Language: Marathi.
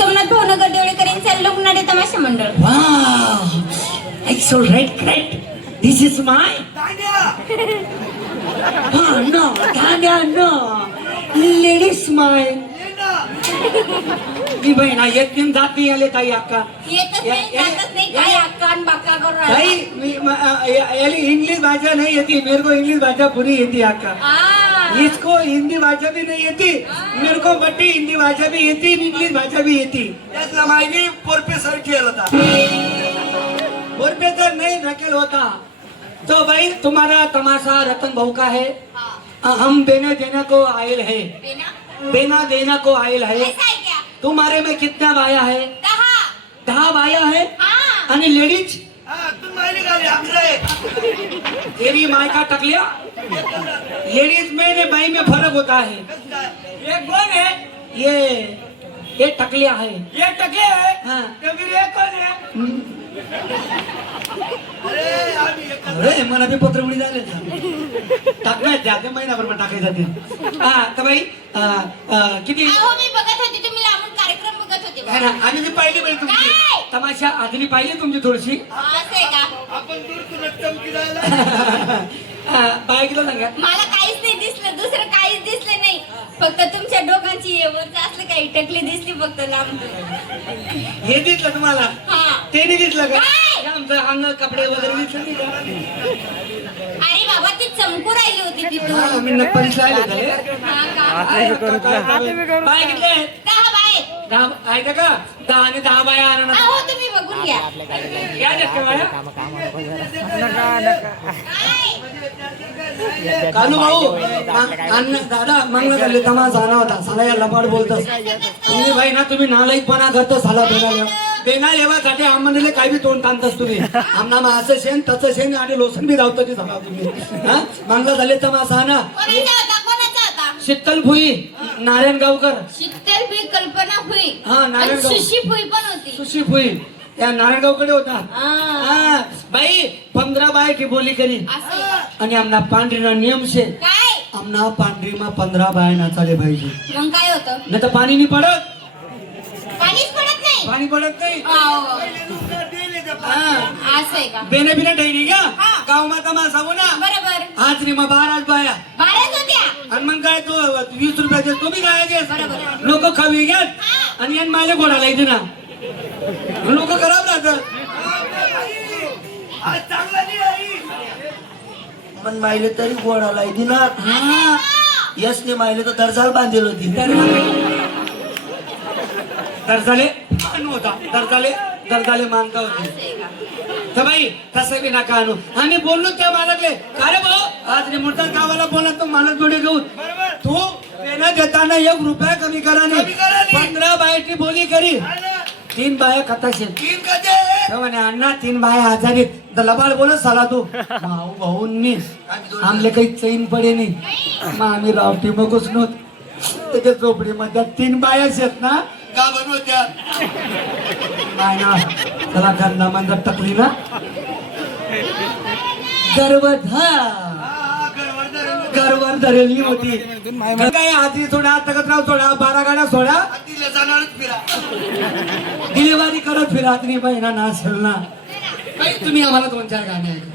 सोमनाथ भावनगर देवळेकर यांचा लोकनाट्य तमाशा मंडळ. Wow, it's all right, great. This is my. No, Tanya, no. Ladies, my. मी बहिणा एक दिन जात नाही आले ताई अक्का. येतच नाही जातच नाही काय अक्कान बाक्का करून राहिला. ताई मी इंग्लिश भाषा नहीं येती, मेरे को इंग्लिश भाषा पूरी येती अक्का. इसको हिंदी भाषा भी नहीं येती, मेरे को बट्टी हिंदी भाषा भी येती, इंग्लिश भाषा भी येती. त्यातला माहिती प्रोफेसर केला होता. प्रोफेसर नहीं धकेल होता. तो भाई तुम्हारा तमाशा रतन भाऊ का है. हम देने देने को आयल है, देना देना को आयल है. ऐसा है क्या? तुम्हारे में कितना बाया है? 10 बाया है. आणि लेडीज तू माहिती का रे आमचे तेरी माय का टकलिया. लेडीज में ने भाई में फर्क होता है. एक कौन है? ये टकलिया है. ये टके है. हाँ. तो फिर ये कौन है? अरे आम्ही एक अरे मला बी पत्र उडी झाले टाकण्यात जाते महिनाभर टाकायचं ते. हा तर भाई किती अहो मी बघत होते तुम्ही लांबून कार्यक्रम बघत होते बघा. है ना. आणि मी पाहिली पाहिजे तुमची काय? तमाशा आधली पाहिली तुमची थोडीशी. असं आहे का? आपण दूर तुरंत चमकी जायला. बाय किलो सांगा. मला काहीच नाही दिसलं, दुसरं काहीच दिसलं नाही. फक्त तुमच्या डोकांची वरचं असलं काही टकली दिसली फक्त लांब. हे दिसलं तुम्हाला. हा. ते नाही दिसलं का? काय? हे आमचं अंग कपडे वगैरे दिसलं नाही का? अरे बाबा ती चमकू राहिली होती हा, तिथून. मी नक्की राहिले झाले. हा का? बाय किती 10 बाय. 10 आहे का? 10 आणि 10 बाया आणा. अहो तुम्ही बघून घ्या. या जास्त बाया. कालू भाऊ अन्न दादा मंगळ झाले तमाशा आला होता. साला या लबाड बोलतस तुम्ही भाई ना. तुम्ही नालायकपणा करतो साला बेना लेवासाठी आम्हाला काही बी तोंड ताणतस तुम्ही. आमना मग असं शेण तसं शेण आणि लोसन बी धावतो की सगळा तुम्ही. हा मंगळ झाले तमाशा ना. कोणाचा होता? कोणाचा होता? शीतल भुई नारायणगावकर. शीतल भुई, कल्पना भुई हा, आणि नारायणगाव. सुशी भुई पण होती. सुशी भुई या नारायणगावकडे होता. हा. हा बाई 15 बाय की बोली करी. असं आणि आमना पांढरीना नियम शे. काय? आमना पांढरीमा 15 बाय नाचाले पाहिजे. मग काय होतं? नाही तर पाणी नाही पडत. पाणीच पडत नाही. पाणी पडत नाही. अहो, हा. असं आहे का? बेने बिना ठेवली का हा. गाव माता मा सांगू ना. बरोबर. आज री मग 12 बाया. 12च होत्या. आणि मग काय तू 20 रुपयाचे तू बी काय बरोबर. लोक खावी घ्यात आणि यान माझ्या घोडाला येते ना. लोक खराब राहतात. आज चांगला नाही आई. पण माहिले तरी गोडाला दिला. हा. यशने माहिले तर दर्जाल बांधेल होती. दर्जाले मान होता. दर्जाले मानता होते. असं आहे का? तर बाई तसं बी नका आणू. आम्ही बोललो त्या मालकले का रे भाऊ आज रे मोठा गावाला बोला तो मालक जोडे घेऊन तू पेना देताना 1 रुपया कमी करा नाही. कमी करा नाही. 15 बायाची बोली करी. 3 बाया कथाशे तीन कसे म्हणे अण्णा 3 बाया आजारीत. तर लबाड बोलत साला तू भाऊ भाऊंनी आमले काही चैन पडे नाही. मग आम्ही रावटी मगच नव्हत त्याच्या झोपडीमध्ये 3 बाया आहेत ना. का बनवत्या? काय ना त्याला गंधा मंदा टकली ना. गर्वर धरेली होती. काय आधी सोडा तगतराव सोडा 12 गाड्या सोडा तिला जाणारच फिरा. डिलिव्हरी करत फिरा. तुम्ही बहिणा ना असेल ना. तुम्ही आम्हाला 2-4 गाणे ऐका.